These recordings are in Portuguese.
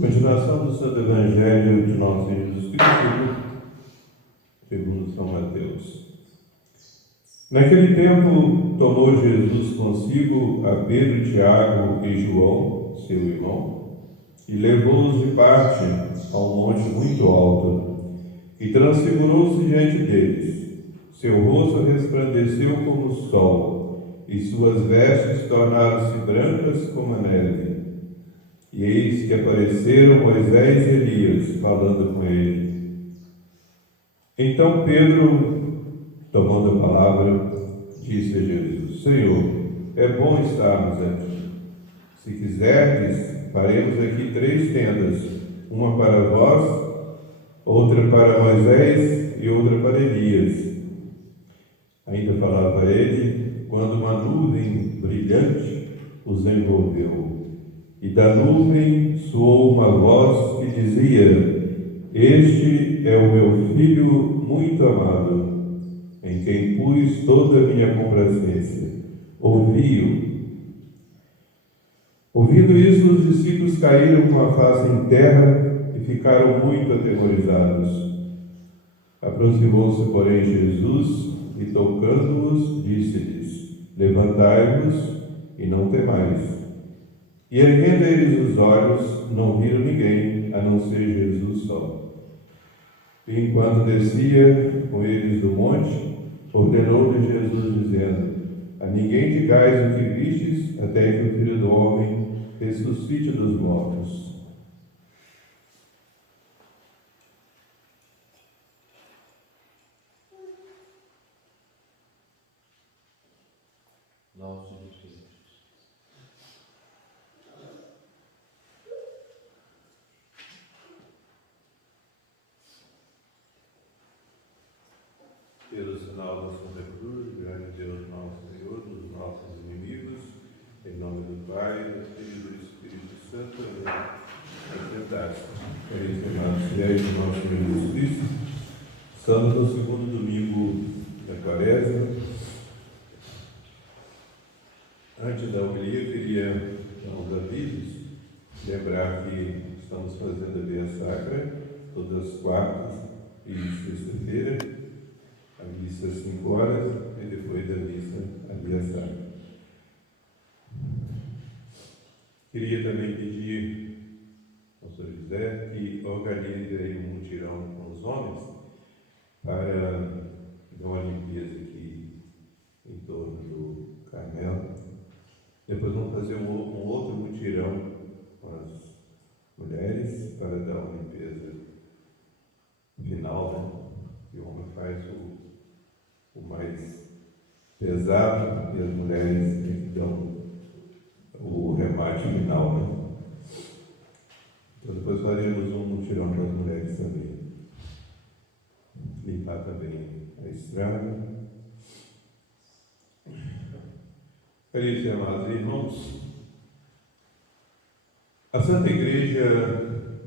Continuação do Santo Evangelho de nosso Jesus Cristo, segundo São Mateus. Naquele tempo, tomou Jesus consigo a Pedro, Tiago e João, seu irmão, e levou-os de parte a um monte muito alto, e transfigurou-se diante deles. Seu rosto resplandeceu como o sol, e suas vestes tornaram-se brancas como a neve. E eis que apareceram Moisés e Elias, falando com ele. Então Pedro, tomando a palavra, disse a Jesus: Senhor, é bom estarmos aqui. Se quiserdes, faremos aqui 3 tendas, uma para vós, outra para Moisés e outra para Elias. Ainda falava ele, quando uma nuvem brilhante os envolveu. E da nuvem soou uma voz que dizia: Este é o meu Filho muito amado, em quem pus toda a minha complacência. Ouvi-o. Ouvindo isso, os discípulos caíram com a face em terra e ficaram muito atemorizados. Aproximou-se, porém, Jesus e, tocando-os, disse-lhes: Levantai-vos e não temais. E erguendo eles os olhos, não viram ninguém, a não ser Jesus só. E enquanto descia com eles do monte, ordenou-lhes Jesus, dizendo: A ninguém digais o que vistes, até que o Filho do Homem ressuscite dos mortos. Pelo sinal da Santa Cruz, grande Deus nosso Senhor, dos nossos inimigos, em nome do Pai, do Filho e do Espírito Santo, amém. Queridos irmãos, fiéis do nosso Senhor Jesus Cristo, estamos no segundo domingo da Quaresma. Antes da homilia, eu queria dar uns avisos, lembrar que estamos fazendo a Via Sacra todas as quartas e sexta-feira, a missa às 5 horas e depois da missa a Via Sacra. Queria também pedir ao Sr. José que organize aí um mutirão com os homens para uma limpeza aqui em torno do Carmelo. Depois vamos fazer um outro mutirão com as mulheres para dar uma limpeza final, né? E o homem faz o mais pesado e as mulheres dão o remate final, né? Então depois faremos um mutirão para as mulheres também. Limpar também a estrada. Queridos e amados irmãos, a Santa Igreja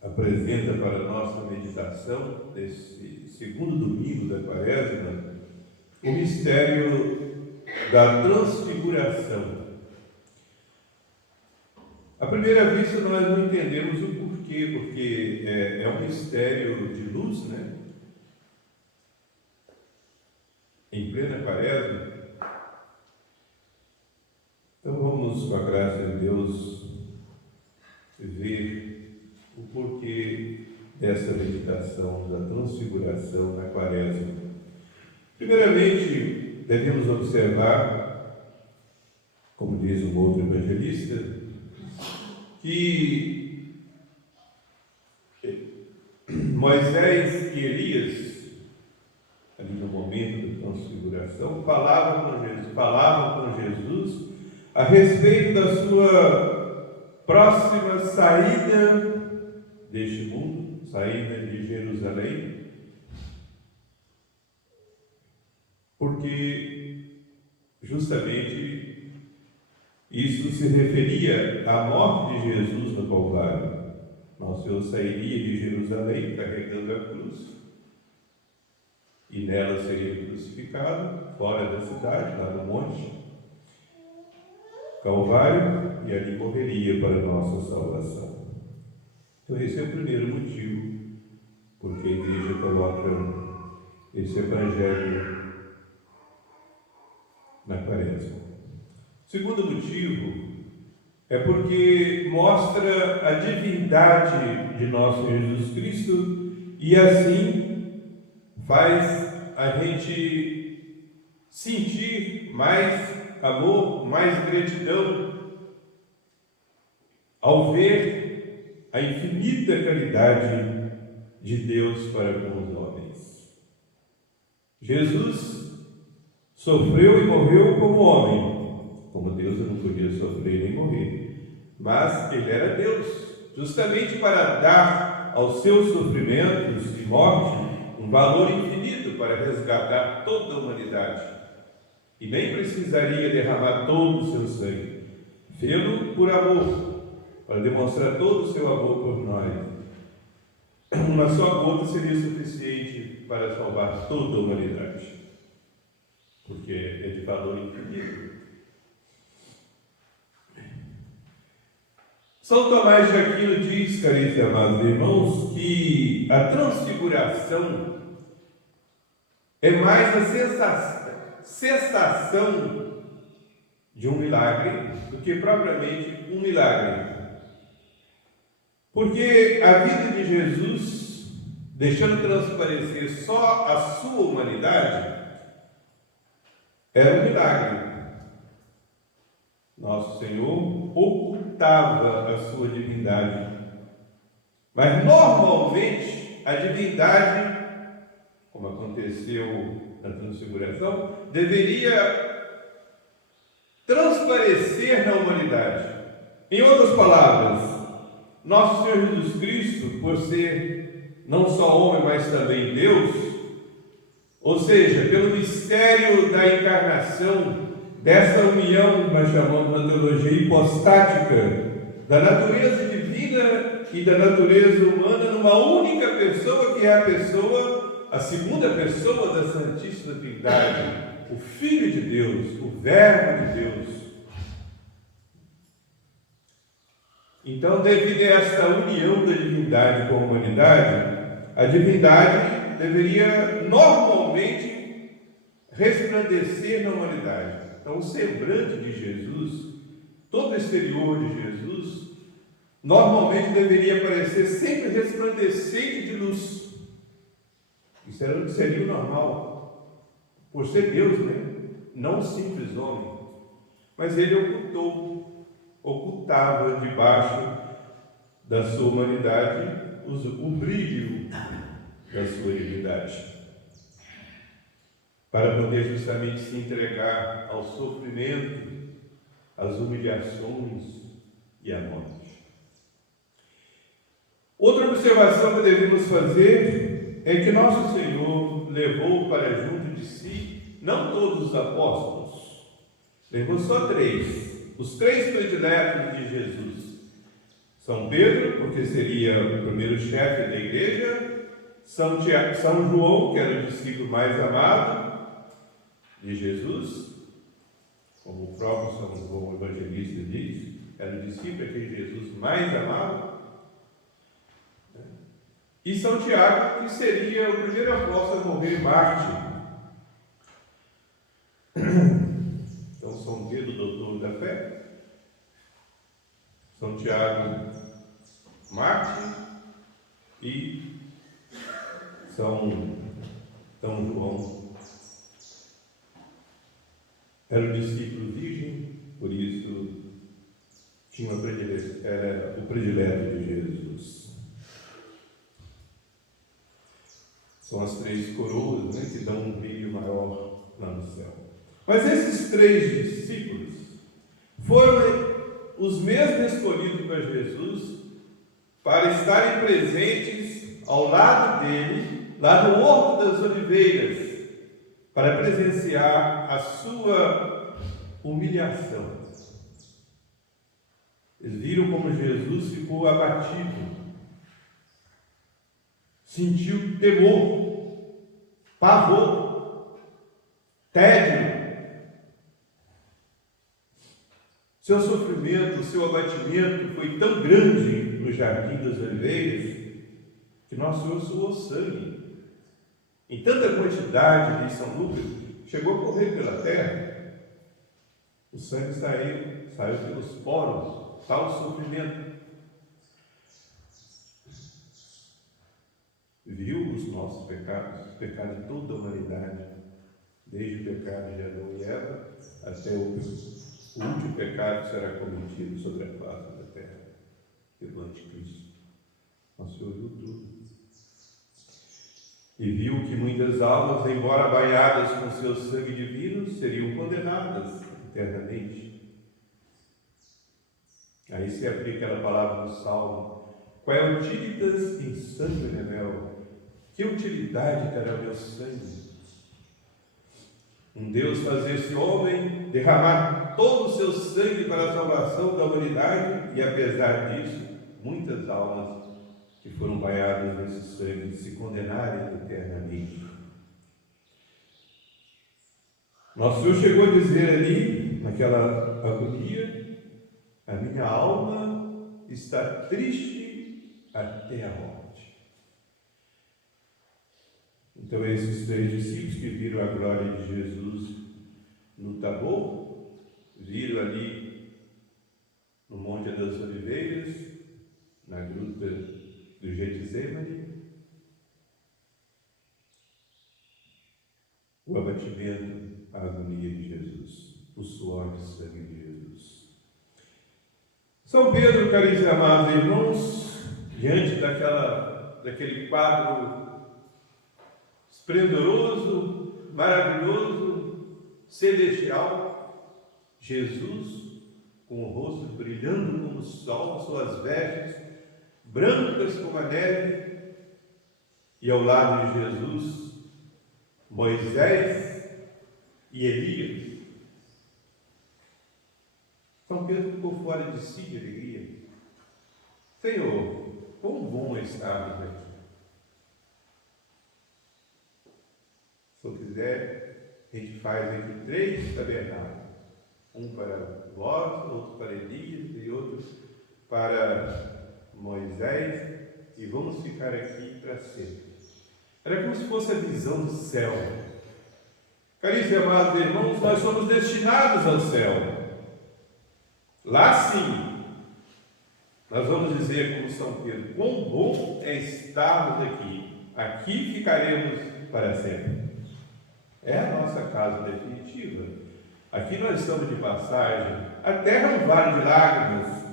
apresenta para a nossa meditação desse segundo domingo da Quaresma o mistério da transfiguração. À primeira vista nós não entendemos o porquê, porque é um mistério de luz, né? Em plena Quaresma. Então vamos, com a graça de Deus, ver o porquê dessa meditação da transfiguração na Quaresma. Primeiramente, devemos observar, como diz um outro evangelista, que Moisés e Elias, ali no momento da transfiguração, falavam com Jesus a respeito da sua próxima saída deste mundo, saída de Jerusalém, porque justamente isso se referia à morte de Jesus no Calvário. Nosso Senhor sairia de Jerusalém carregando a cruz, e nela seria crucificado, fora da cidade, lá no monte Calvário, e ali morreria para a nossa salvação. Então esse é o primeiro motivo porque a igreja coloca esse evangelho na quaresma. Segundo motivo é porque mostra a divindade de nosso Jesus Cristo e assim faz a gente sentir mais amor, mais gratidão ao ver a infinita caridade de Deus para com os homens. Jesus sofreu e morreu como homem. Como Deus não podia sofrer nem morrer, mas Ele era Deus, justamente para dar aos seus sofrimentos e morte um valor infinito para resgatar toda a humanidade. E nem precisaria derramar todo o seu sangue. Fê-lo por amor, para demonstrar todo o seu amor por nós. Uma só gota seria suficiente para salvar toda a humanidade, porque é de valor infinito. São Tomás de Aquino diz, caríssimos amados irmãos, que a transfiguração é mais a cessação de um milagre do que propriamente um milagre. Porque a vida de Jesus, deixando transparecer só a sua humanidade, era um milagre. Nosso Senhor ocultava a sua divindade. Mas normalmente a divindade, como aconteceu na transfiguração, deveria transparecer na humanidade. Em outras palavras, nosso Senhor Jesus Cristo, por ser não só homem, mas também Deus, ou seja, pelo mistério da encarnação, dessa união que nós chamamos na teologia hipostática, da natureza divina e da natureza humana numa única pessoa, que é a segunda pessoa da Santíssima Trindade, o Filho de Deus, o Verbo de Deus. Então, devido a esta união da divindade com a humanidade, a divindade deveria normalmente resplandecer na humanidade. Então, o semblante de Jesus, todo o exterior de Jesus, normalmente deveria parecer sempre resplandecente de luz. Isso seria o normal, por ser Deus, né? Não um simples homem. Mas ele ocultava debaixo da sua humanidade o brilho da sua divindade, para poder justamente se entregar ao sofrimento, às humilhações e à morte. Outra observação que devemos fazer é que nosso Senhor levou para junto de si não todos os apóstolos, levou só 3. Os 3 prediletos de Jesus: São Pedro, porque seria o primeiro chefe da igreja; São João, que era o discípulo mais amado de Jesus, como o próprio São João Evangelista diz, era o discípulo que Jesus mais amava; e São Tiago, que seria o primeiro apóstolo a morrer mártir. Então, São Pedro, doutor da fé; São Tiago, mártir; e São João era o discípulo virgem, por isso era o predileto de Jesus. São as 3 coroas, né, que dão um brilho maior lá no céu. Mas esses 3 discípulos foram os mesmos escolhidos por Jesus para estarem presentes ao lado dele, lá no Horto das Oliveiras, para presenciar a sua humilhação. Eles viram como Jesus ficou abatido, sentiu temor, pavor, tédio. Seu sofrimento, seu abatimento foi tão grande no Jardim das Oliveiras que nosso Senhor suou sangue. Em tanta quantidade, diz São Lucas, chegou a correr pela terra. O sangue saiu pelos poros, tal sofrimento. Viu os nossos pecados, os pecados de toda a humanidade, desde o pecado de Adão e Eva até o último pecado que será cometido sobre a face da terra, pelo anticristo. Nosso Senhor viu tudo. E viu que muitas almas, embora banhadas com seu sangue divino, seriam condenadas eternamente. Aí se aplica aquela palavra do Salmo: qual é utilitas in sanguine meo? Que utilidade terá o meu sangue? Um Deus fazer-se homem, derramar todo o seu sangue para a salvação da humanidade, e apesar disso, muitas almas que foram banhadas nesse sangue se condenarem eternamente. Nosso Senhor chegou a dizer ali, naquela agonia: a minha alma está triste até a morte. Então esses 3 discípulos que viram a glória de Jesus no Tabor, viram ali no Monte das Oliveiras, na gruta do Getsemane, o abatimento, a agonia de Jesus, o suor de sangue de Jesus. São Pedro, caríssimos amados irmãos, diante daquele quadro esplendoroso, maravilhoso, celestial, Jesus com o rosto brilhando como o sol, suas vestes brancas como a neve, e ao lado de Jesus, Moisés e Elias. São Pedro ficou fora de si de alegria. Senhor, quão bom é estarmos aqui. Se eu quiser, a gente faz aqui 3 tabernáculos. Um para vós, outro para Elias e outro para Moisés, e vamos ficar aqui para sempre. Era como se fosse a visão do céu. Caríssimos amados irmãos, nós somos destinados ao céu. Lá sim, nós vamos dizer como São Pedro: quão bom é estarmos aqui. Aqui ficaremos para sempre. É a nossa casa definitiva. Aqui nós estamos de passagem. A terra é um vale de lágrimas.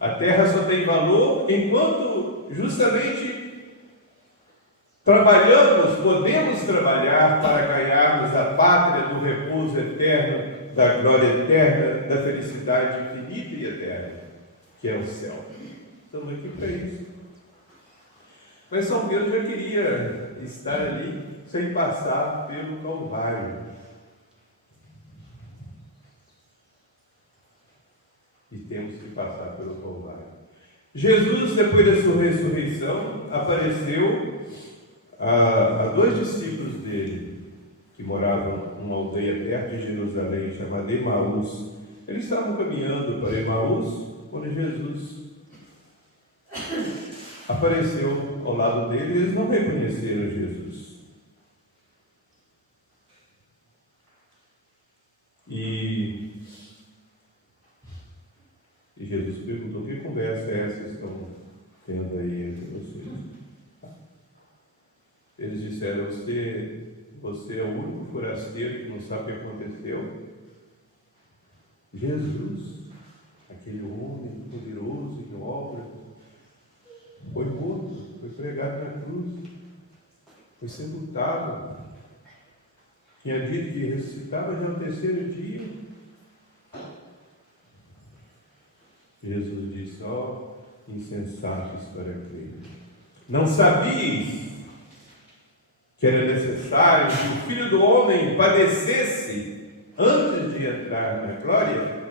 A terra só tem valor enquanto justamente podemos trabalhar para ganharmos a pátria do repouso eterno, da glória eterna, da felicidade infinita e eterna, que é o céu. Estamos aqui para isso. Mas São Pedro já queria estar ali sem passar pelo Calvário. E temos que passar pelo Calvário. Jesus, depois da sua ressurreição, apareceu a 2 discípulos dele, que moravam numa aldeia perto de Jerusalém, chamada Emaús. Eles estavam caminhando para Emaús, quando Jesus apareceu ao lado deles. Eles não reconheceram Jesus. E Jesus perguntou: que conversa é essa que estão tendo aí entre vocês? Eles disseram: você é o único forasteiro que não sabe o que aconteceu. Jesus, aquele homem poderoso em obra, foi morto, foi pregado na cruz, foi sepultado. Tinha dito que ressuscitava já no 3º dia. Jesus disse: ó, insensatos para crer. Não sabias que era necessário que o Filho do Homem padecesse antes de entrar na glória?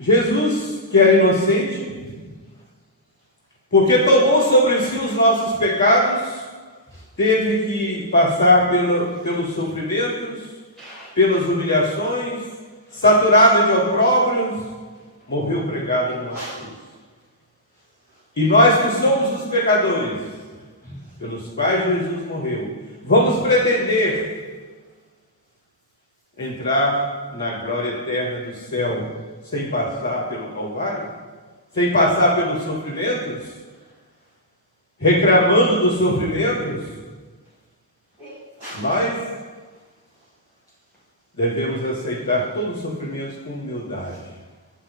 Jesus, que era inocente, porque tomou sobre si os nossos pecados, teve que passar pelos sofrimentos, pelas humilhações, saturado de opróbrios, morreu pregado na nossa cruz. E nós que somos os pecadores, pelos quais Jesus morreu, vamos pretender entrar na glória eterna do céu sem passar pelo Calvário, sem passar pelos sofrimentos, reclamando dos sofrimentos. Nós devemos aceitar todos os sofrimentos com humildade.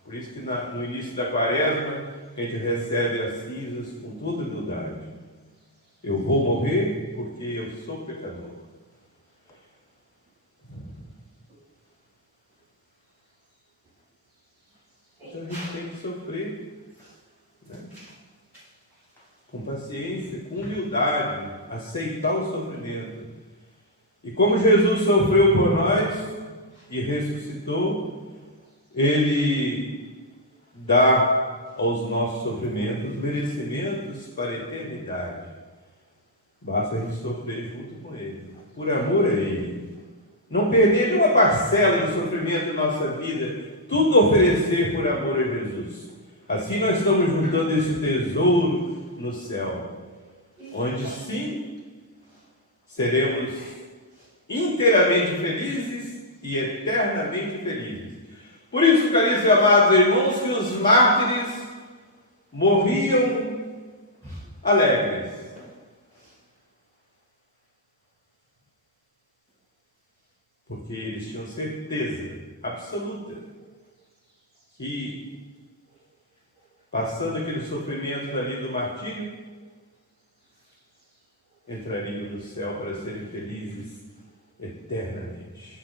Por isso que no início da quaresma a gente recebe as cinzas com toda humildade. Eu vou morrer porque eu sou pecador. Então a gente tem que sofrer, né? Com paciência, com humildade, aceitar o sofrimento. E como Jesus sofreu por nós e ressuscitou, Ele dá aos nossos sofrimentos merecimentos para a eternidade. Basta a gente sofrer junto com Ele, por amor a Ele. Não perder nenhuma parcela de sofrimento da nossa vida, tudo oferecer por amor a Jesus. Assim nós estamos juntando esse tesouro no céu, onde sim seremos inteiramente felizes e eternamente felizes. Por isso, caríssimos e amados irmãos, que os mártires morriam alegres. Porque eles tinham certeza absoluta que, passando aquele sofrimento dali do martírio, entrariam no céu para serem felizes eternamente.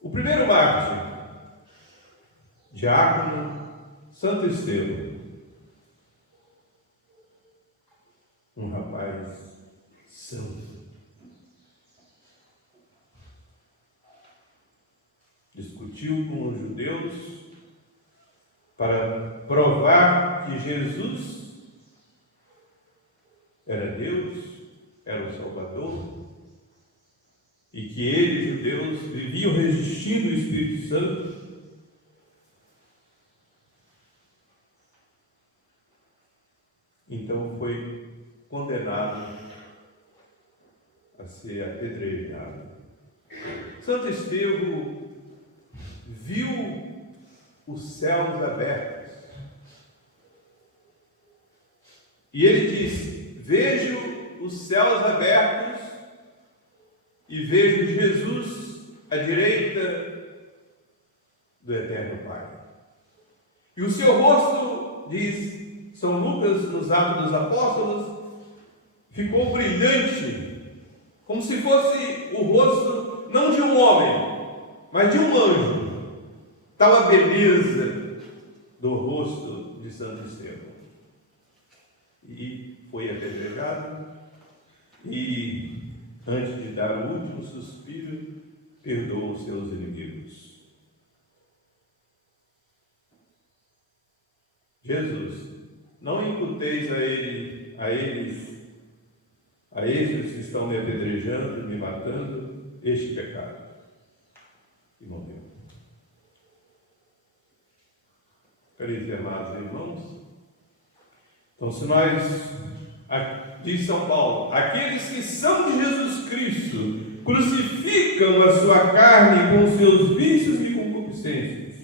O primeiro mártir, diácono Santo Estevão, um rapaz santo, discutiu com os judeus para provar que Jesus era Deus, era o Salvador, e que eles, judeus, viviam resistindo ao Espírito Santo. Então foi condenado a ser apedrejado. Santo Estevão viu os céus abertos e ele disse: vejo os céus abertos e vejo Jesus à direita do Eterno Pai. E o seu rosto, diz São Lucas nos Atos dos Apóstolos, ficou brilhante, como se fosse o rosto não de um homem, mas de um anjo. Tal a beleza do rosto de Santo Estevão. E foi apedrejado e, antes de dar o último suspiro, perdoou os seus inimigos. Jesus, não imputeis a eles, a estes que estão me apedrejando, me matando, este pecado. E morreu. Queridos e amados irmãos, então se nós, diz São Paulo, aqueles que são de Jesus Cristo crucificam a sua carne com seus vícios e concupiscências,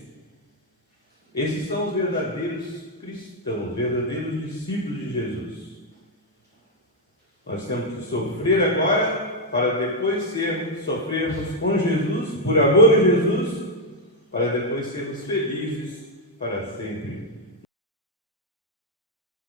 esses são os verdadeiros cristãos, verdadeiros discípulos de Jesus. Nós temos que sofrer agora para depois sofrermos com Jesus, por amor a Jesus, para depois sermos felizes para sempre